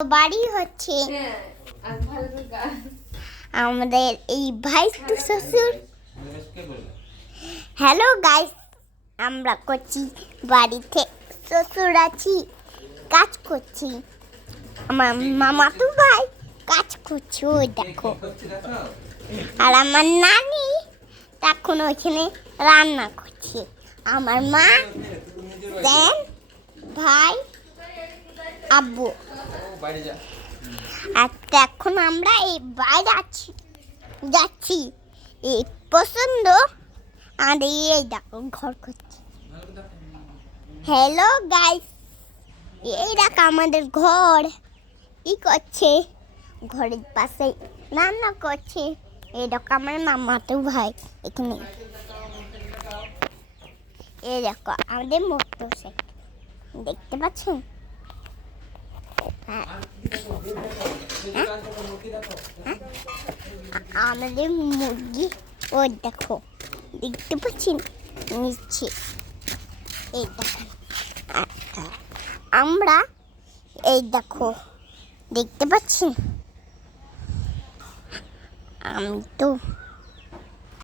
বাড়ি হচ্ছে আমাদের এই ভাই তো শ্বশুর। হ্যালো গাইস, আমরা করছি বাড়িতে, শ্বশুর আছি, কাজ করছি। আমার মামা তো ভাই কাজ করছে, ওই দেখো। আর আমার নানি তখন ওইখানে রান্না করছে। আমার মা, দেন ভাই, আব্বু। আর এখন আমরা এই বাইরে যাচ্ছি। এই পছন্দ আমাদের, এই দেখো ঘর করছি। হ্যালো গাইস, এই দেখো আমাদের ঘর কি করছে, ঘরের পাশে রান্না করছে। এই দেখো আমার মামা তো ভাই এখানে। এই দেখো আমাদের মোটরসাইকেল দেখতে পাচ্ছেন। আমাদের মুরগি, ওই দেখো দেখতে পাচ্ছেন নিচে। এই দেখো আমরা, এই দেখো দেখতে পাচ্ছেন। আমি তো